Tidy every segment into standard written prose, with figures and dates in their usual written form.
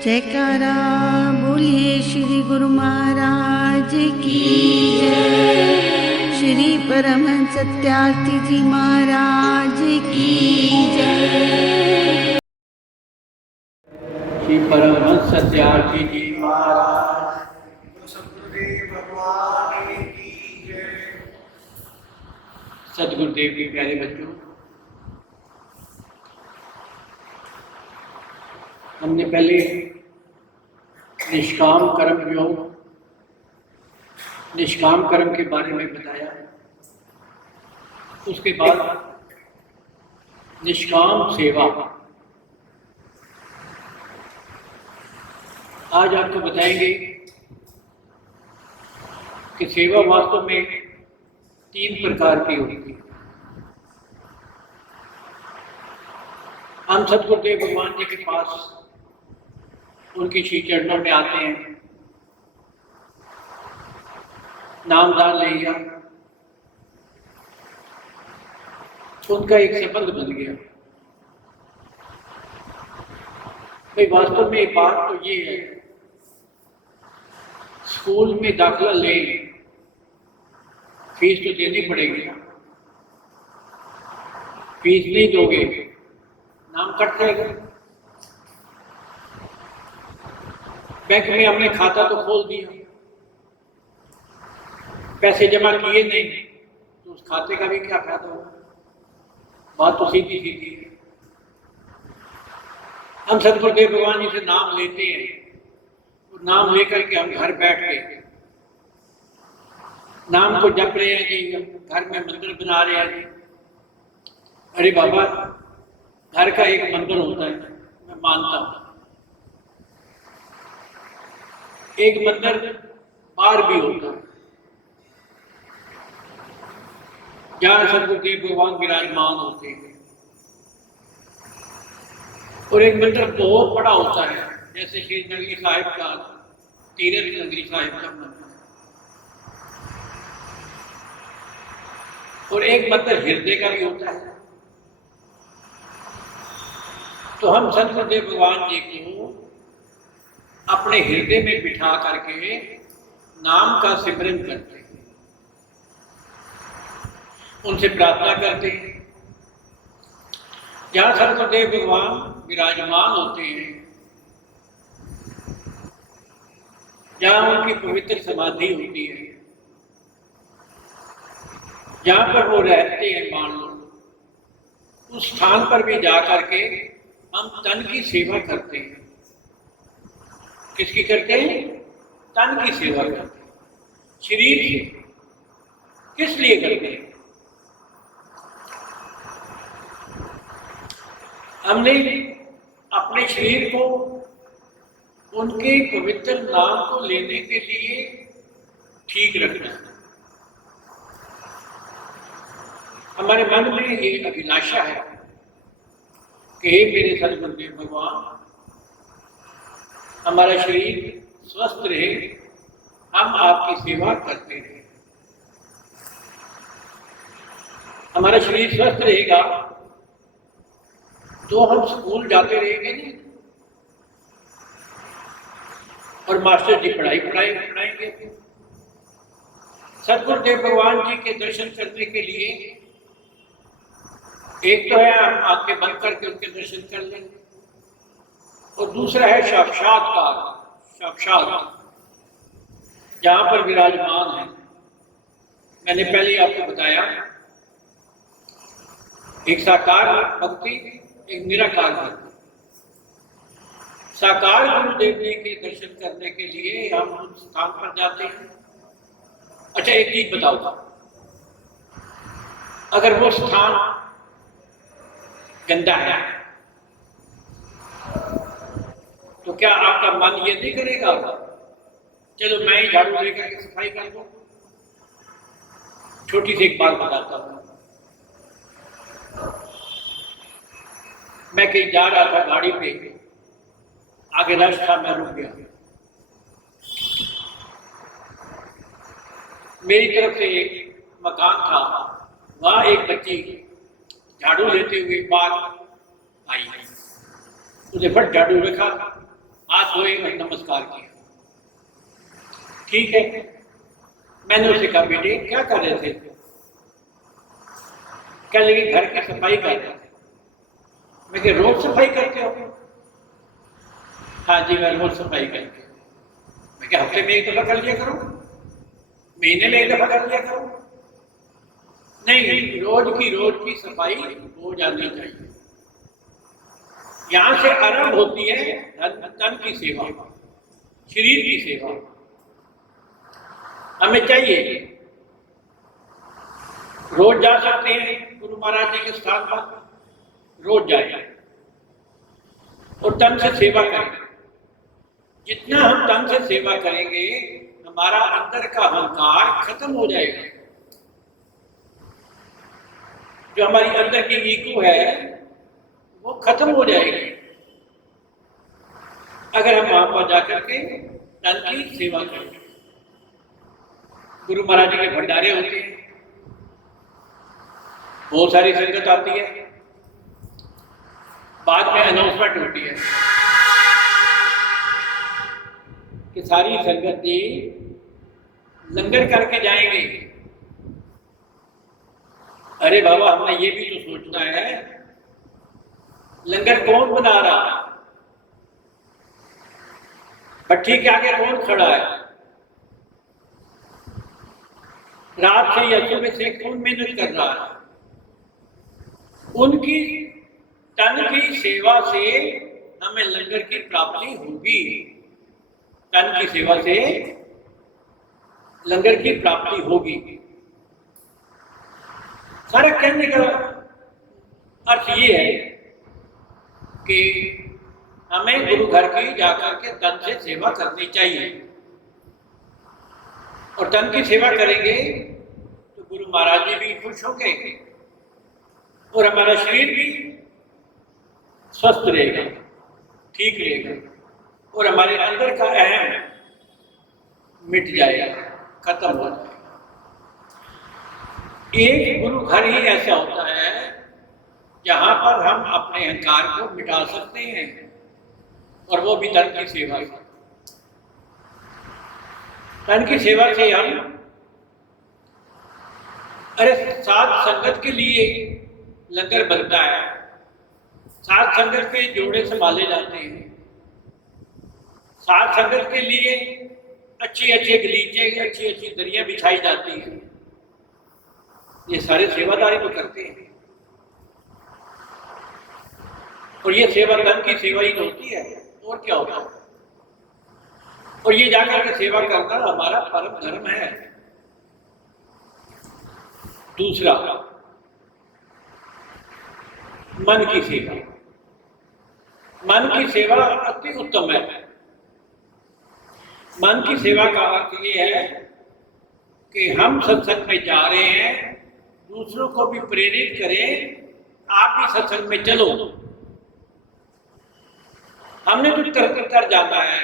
जयकारा बोलिए श्री गुरु महाराज की जय। श्री परमहंस सत्यार्थी जी महाराज की जय। श्री परमहंस सत्यार्थी जी महाराज सदगुरुदेव के प्यारे बच्चों, हमने पहले निष्काम कर्म योग, निष्काम कर्म के बारे में बताया। उसके बाद निष्काम सेवा। आज आपको बताएंगे कि सेवा वास्तव में 3 प्रकार की होती है। हम सदगुरुदेव भगवान जी के पास उनकी श्री चरणों में आते हैं, नामदान ले लिया, उनका एक संबंध बन गया। भाई वास्तव में बात तो ये है, स्कूल में दाखिला ले, फीस तो देनी पड़ेगी। फीस नहीं दोगे नाम कट जाएगा। बैंक में हमने खाता तो खोल दिया, पैसे जमा किए नहीं तो उस खाते का भी क्या फायदा होगा। बात तो सीधी सीधी है। हम सदगुरुदेव भगवान जी से नाम लेते हैं, और नाम लेकर के हम घर बैठ के नाम को जप रहे हैं जी, घर में मंदिर बना रहे हैं जी। अरे बाबा, घर का एक मंदिर होता है, मैं मानता हूं। एक मंदिर बाहर भी होता है, जहां सदगुरुदेव भगवान विराजमान होते हैं। और एक मंदिर बहुत बड़ा होता है, जैसे श्री नगरी साहिब का, तीरथ नगरी साहिब का मंदिर। और एक मंदिर हृदय का भी होता है। तो हम सदगुरुदेव भगवान जी को अपने हृदय में बिठा करके नाम का सिमरन करते हैं, उनसे प्रार्थना करते हैं। जहां सदगुरुदेव भगवान विराजमान होते हैं, जहां उनकी पवित्र समाधि होती है, जहां पर वो रहते हैं, मान लो उस स्थान पर भी जाकर के हम तन की सेवा करते हैं। किसकी करते हैं? तन की सेवा करते हैं, शरीर से। किस लिए करते हैं? हमने अपने शरीर को उनके पवित्र नाम को लेने के लिए ठीक रखना है। हमारे मन में ये अभिलाषा है कि हे मेरे सदगुरुदेव भगवान, हमारा शरीर स्वस्थ रहे, हम आपकी सेवा करते रहे। हमारा शरीर स्वस्थ रहेगा तो हम स्कूल जाते रहेंगे नहीं, और मास्टर जी पढ़ाएंगे। सदगुरुदेव भगवान जी के दर्शन करने के लिए एक तो है हम आंखें बंद करके उनके दर्शन कर लेंगे, और दूसरा है साक्षात्कार, साक्षात जहां पर विराजमान है। मैंने पहले आपको बताया, एक साकार भक्ति, एक निराकार भक्ति। साकार गुरुदेव जी के दर्शन करने के लिए हम उस स्थान पर जाते हैं। अच्छा, एक चीज बताओ, अगर वो स्थान गंदा है तो क्या आपका मन ये नहीं करेगा चलो मैं ही झाड़ू लेकर के सफाई कर दूं? छोटी सी एक बात बताता हूं। मैं कहीं जा रहा था गाड़ी पे, आगे रश था, मैं रुक गया। मेरी तरफ से एक मकान था, वहां एक बच्ची झाड़ू लेते हुए बाहर आई, उसने फट झाड़ू रखा, हाथ धोए और नमस्कार किया। ठीक है, मैंने उसे कहा बेटे क्या कर रहे थे? क्या लगे घर की सफाई कर रहे थे। मैं कि रोज सफाई करते हो? हाँ जी मैं रोज सफाई करती हूँ। मैं क्या हफ्ते में एक दफा कर लिया करो, महीने में एक दफा कर लिया करो? नहीं, रोज की सफाई हो जानी चाहिए। यहां से आरंभ होती है तन की सेवा, शरीर की सेवा। हमें चाहिए रोज जा सकते हैं गुरु महाराज जी के स्थान पर, रोज जाए और तन से सेवा करें। जितना हम तन से सेवा करेंगे हमारा अंदर का अहंकार खत्म हो जाएगा। जो हमारी अंदर की ईगो है वो खत्म हो जाएगी अगर हम वहां पर जाकर के तन की सेवा करें। गुरु महाराज जी के भंडारे होते हैं, बहुत सारी संगत आती है, बाद में अनाउंसमेंट होती है कि सारी संगत जी लंगर करके जाएंगे। अरे बाबा हमने ये भी तो सोचना है लंगर कौन बना रहा, भट्ठी के आगे कौन खड़ा है, रात से या सुबह से कौन मेहनत कर रहा है। उनकी तन की सेवा से हमें लंगर की प्राप्ति होगी। तन की सेवा से लंगर की प्राप्ति होगी। सारा कहने का अर्थ ये है कि हमें गुरु घर की जाकर के तन से सेवा करनी चाहिए और तन की सेवा करेंगे तो गुरु महाराज जी भी खुश होंगे और हमारा शरीर भी स्वस्थ रहेगा, ठीक रहेगा और हमारे अंदर का अहम मिट जाएगा, खत्म हो जाएगा। एक गुरु घर ही ऐसा होता है जहां पर हम अपने अहंकार को मिटा सकते हैं और वो भी तन की सेवा से। तन की सेवा से हम सात संगत के लिए लंगर बनता है, सात संगत के जोड़े संभाले जाते हैं, सात संगत के लिए अच्छे अच्छे गलीचे, अच्छी अच्छी दरिया बिछाई जाती है। ये सारे सेवादारी तो करते हैं और ये सेवा तन की सेवा ही होती है और क्या होता है। और ये जाकर के सेवा करना हमारा परम धर्म है। दूसरा, मन की सेवा। मन की सेवा अति उत्तम है। मन की सेवा का अर्थ ये है कि हम सत्संग में जा रहे हैं, दूसरों को भी प्रेरित करें, आप भी सत्संग में चलो। हमने तो कर जाना है,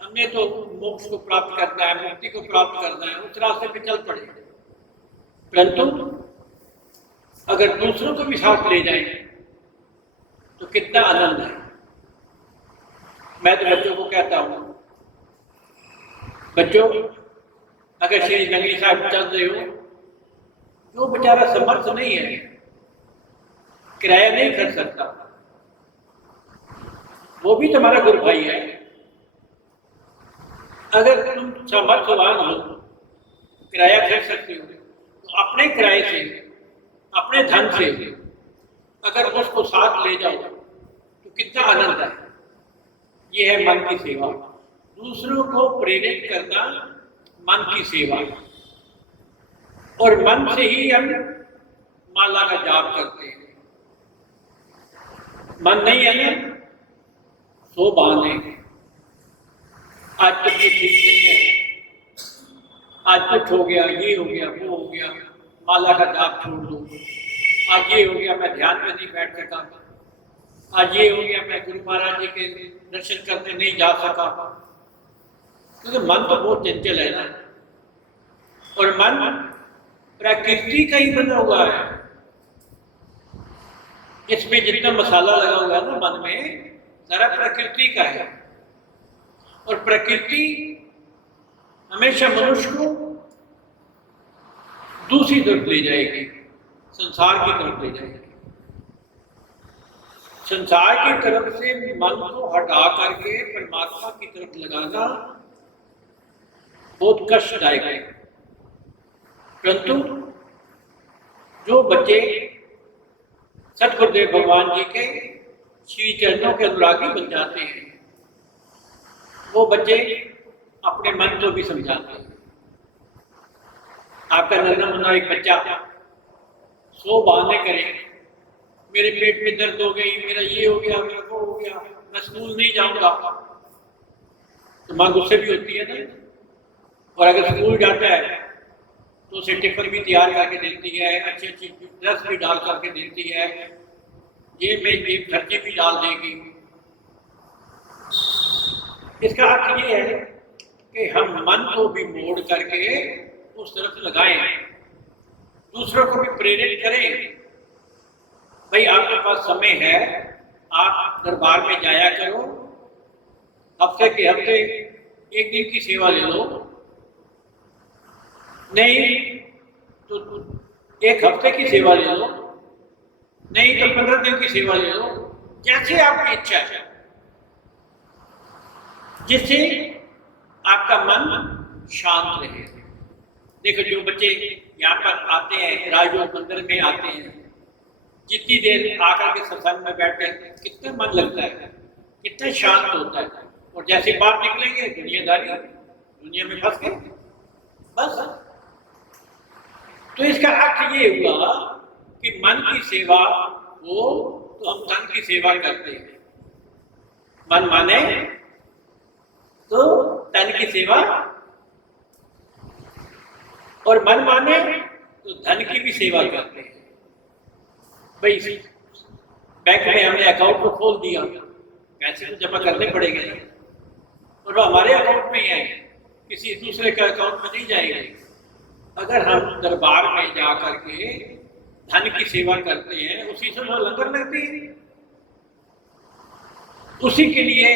हमने तो मोक्ष को प्राप्त करना है, मुक्ति को प्राप्त करना है, उस रास्ते पे चल पड़े। परंतु अगर दूसरों को भी साथ ले जाएं तो कितना आनंद है। मैं तो बच्चों को कहता हूं, बच्चों अगर श्री नगरी साहब चल रहे हो, जो बेचारा समर्थ नहीं है, किराया नहीं कर सकता, वो भी तुम्हारा गुरु भाई है। अगर तुम सामर्थ्यवान हो, किराया कर सकते हो, तो अपने किराए से, अपने धन से अगर उसको साथ ले जाओ तो कितना आनंद है। ये है मन की सेवा। दूसरों को प्रेरित करना मन की सेवा। और मन से ही हम माला का जाप करते हैं। मन नहीं है ना, सो बहाने, आज तबीयत ठीक नहीं है, आज कुछ हो गया, ये हो गया, वो हो गया, माला का जाप छोड़ दो। आज ये हो गया मैं ध्यान में नहीं बैठ सका, आज ये हो गया मैं गुरु महाराज जी के दर्शन करने नहीं जा सका। क्योंकि मन तो बहुत चंचल है ना, और मन प्रकृति का ही बना हुआ है। इसमें जितना मसाला लगा हुआ है ना मन में, सारा प्रकृति का है। और प्रकृति हमेशा मनुष्य को दूसरी तरफ ले जाएगी, संसार की तरफ ले जाएगी। संसार की तरफ से मन को हटा करके परमात्मा की तरफ लगाना बहुत कष्टदायक है। परंतु जो बच्चे सतगुरुदेव भगवान जी के श्री चरणों के अनुरागी बन जाते हैं, वो बच्चे अपने मन को भी समझाते हैं। आपका नन्हा मुन्ना एक बच्चा 100 बहाने करे, मेरे पेट में दर्द हो गई, मेरा ये हो गया, मेरा वो हो गया, मैं स्कूल नहीं जाऊंगा, तो माँ गुस्से भी होती है ना। और अगर स्कूल जाता है तो उसे टिफिन भी तैयार करके देती है, अच्छी अच्छी ड्रेस भी डाल करके देती है, जेब में जेब खर्चे भी डाल देगी। इसका अर्थ ये है कि हम मन को भी मोड़ करके उस तरफ लगाएं, दूसरों को भी प्रेरित करें। भाई आपके पास समय है, आप दरबार में जाया करो, हफ्ते के हफ्ते एक दिन की सेवा ले लो, नहीं तो एक हफ्ते की सेवा ले लो, नहीं तो 15 दिन की सेवा ले लो, जैसे आपकी इच्छा है, जिससे आपका मन शांत रहे। देखो जो बच्चे यहाँ पर आते हैं, राजयोग मंदिर में आते हैं, जितनी देर आकर के सत्संग में बैठते हैं कितना मन लगता है, कितना शांत होता है। और जैसे बाहर निकलेंगे दुनियादारी, दुनिया में फंस गए बस। तो इसका अर्थ ये हुआ कि मन की सेवा हो तो हम तन की सेवा करते हैं, मन माने तो तन की सेवा, और मन माने तो धन की भी सेवा करते हैं। भाई बैंक में हमने अकाउंट को खोल दिया, पैसे तो जमा करने पड़ेंगे ना, और वो हमारे अकाउंट में ही है, किसी दूसरे के अकाउंट में नहीं जाएंगे। अगर हम दरबार में जा करके धन की सेवा करते हैं, उसी से लंगर लगती है, उसी के लिए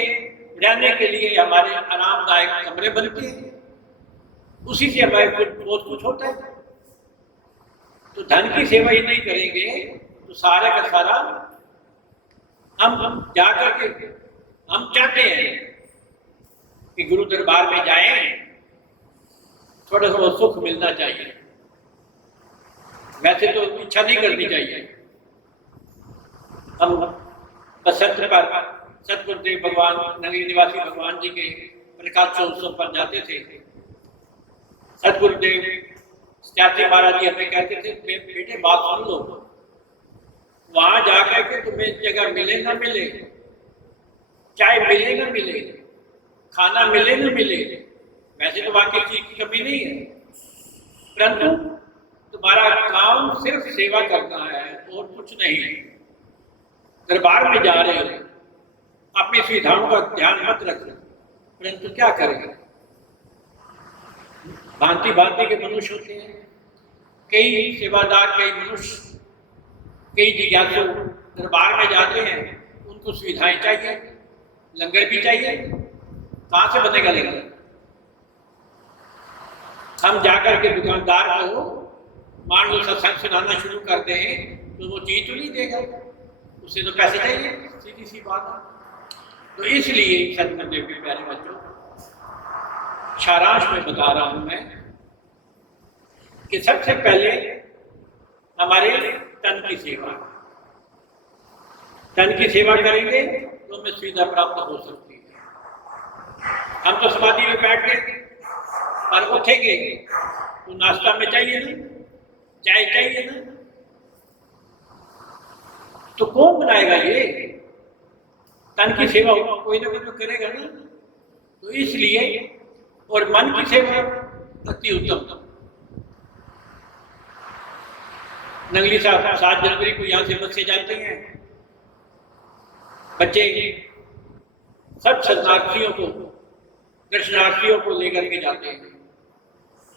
रहने के लिए हमारे आरामदायक कमरे बनते हैं, उसी से हमारे बहुत कुछ होता है। तो धन की सेवा ही नहीं करेंगे तो सारे का सारा हम जाकर के हम चाहते हैं कि गुरु दरबार में जाएं, थोड़ा सा सुख मिलना चाहिए, वैसे तो इच्छा नहीं करनी चाहिए। हम बसंत पर सतगुरुदेव भगवान नगरी निवासी भगवान जी के प्रकाशोत्सव पर जाते थे। सतगुरुदेव सत्यार्थी महाराज जी हमें कहते थे, बेटे बात सुन लो, वहां जाकर के तुम्हें जगह मिले ना मिले, चाय मिले ना मिले, खाना मिले ना मिले, वैसे तो वहां की चीज की कमी नहीं है, परंतु तुम्हारा काम सिर्फ सेवा करना है और कुछ नहीं। दरबार में जा रहे हो, अपनी सुविधाओं का ध्यान मत रखना, परंतु क्या करेंगे, भांति भांति के मनुष्य होते हैं, कई सेवादार, कई मनुष्य, कई जिज्ञासु दरबार में जाते हैं, उनको सुविधाएं चाहिए, लंगर भी चाहिए, कहां से बनेगा लंगर? हम जाकर के दुकानदार को मान लो सत्संग सुनाना शुरू कर दें तो वो चीज तो नहीं देगा, उससे तो पैसे चाहिए, सीधी सी बात है। तो इसलिए सतगुरुदेव के प्यारे बच्चों, सारांश में बता रहा हूं मैं कि सबसे पहले हमारे तन की सेवा, तन की सेवा करेंगे तो हमें सुविधा प्राप्त हो सकती है। हम तो समाधि में बैठ गए और उठेंगे तो नाश्ता में चाहिए ना, चाय चाहिए ना, तो कौन बनाएगा ये? तन की सेवा कोई ना कोई तो करेगा ना। तो इसलिए, और मन की सेवा अति उत्तम। नंगली साहब 7 जनवरी को यहाँ से बस से जाते हैं, बच्चे सब शरणार्थियों को, दर्शनार्थियों को लेकर के जाते हैं,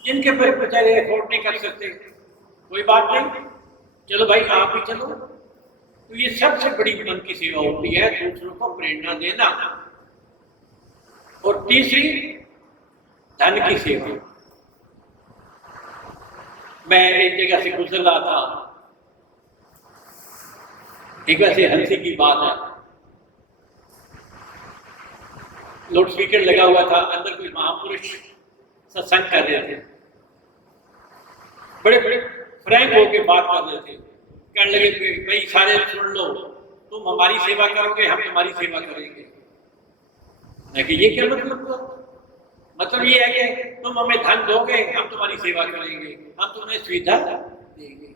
जिनके पर बेचारे अफोर्ड नहीं कर सकते, कोई बात नहीं, चलो भाई आप भी चलो। तो ये सबसे बड़ी मन की सेवा होती है, दूसरों को प्रेरणा देना। और तीसरी धन की सेवा। मैं एक जगह से गुजर रहा था, एक ऐसे हंसी की बात है, लाउड स्पीकर लगा हुआ था, अंदर कोई महापुरुष सत्संग कर रहे थे, बड़े बड़े फ्रैंक होके बात कर रहे थे, कहने लगे भाई सारे सुन लो, तुम हमारी सेवा करोगे, हम तुम्हारी सेवा करेंगे। लेकिन ये क्या मतलब ये है कि तुम हमें धन दोगे, हम तुम्हारी सेवा करेंगे, हम तुम्हें सुविधा देंगे,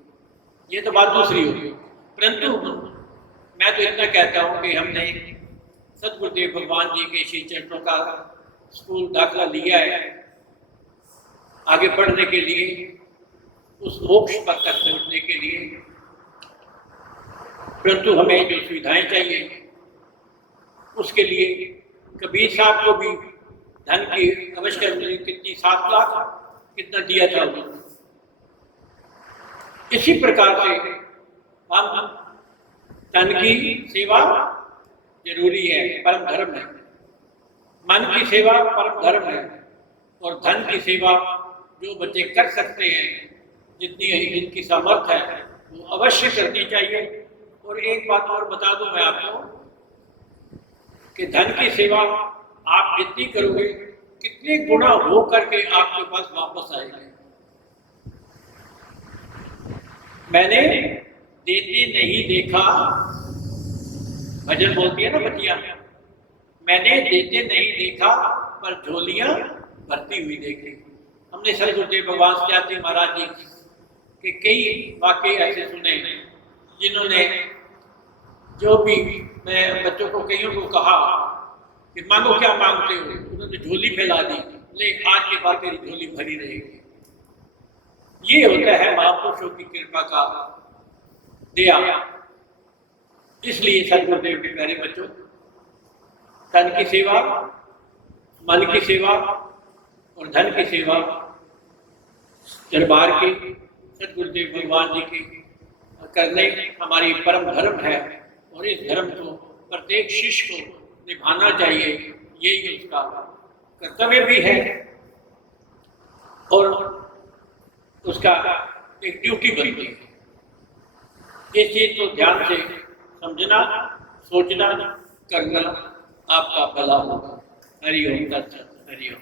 ये तो बात दूसरी होगी। परंतु मैं तो इतना कहता हूं कि हमने सतगुरुदेव भगवान जी के श्री चरणों का स्कूल दाखिला लिया है आगे बढ़ने के लिए, उस मोक्ष पद तक पहुंचने के लिए। परंतु हमें जो सुविधाएं चाहिए उसके लिए कबीर साहब को भी धन की आवश्यकता मिली, कितनी 7 लाख कितना दिया था उन्होंने। इसी प्रकार से हम धन की सेवा जरूरी है, परम धर्म है, मन की सेवा परम धर्म है, और धन की सेवा जो बच्चे कर सकते हैं, जितनी जिनकी सामर्थ्य है वो अवश्य करनी चाहिए। और एक बात और बता दूं मैं आपको कि धन की सेवा आप जितनी करोगे कितने गुना हो करके आपके पास वापस आएंगे। मैंने देते नहीं देखा, भजन बोलती है ना बच्चियां, मैंने देते नहीं देखा पर झोलियां भरती हुई देखी। हमने सतगुरुदेव भगवान सत्यार्थी महाराज जी के कई वाकये ऐसे सुने जिन्होंने, जो भी मैं बच्चों को कईयों को कहा कि मांगो क्या मांगते हो, उन्होंने झोली फैला दी, लेकिन आज के बाद तेरी झोली भरी रहेगी। ये होता है महापुरुषों की कृपा का दिया। इसलिए सतगुरुदेव के प्यारे बच्चों, तन की सेवा, मन की सेवा और धन की सेवा दरबार के सतगुरुदेव भगवान जी के करने हमारी परम धर्म है, और इस धर्म को प्रत्येक शिष्य को निभाना चाहिए, यही उसका कर्तव्य भी है और उसका एक ड्यूटी बनती है। इस चीज को ध्यान से समझना, सोचना, करना आपका भला होगा। हरि ओम तत्सत। हरि ओम।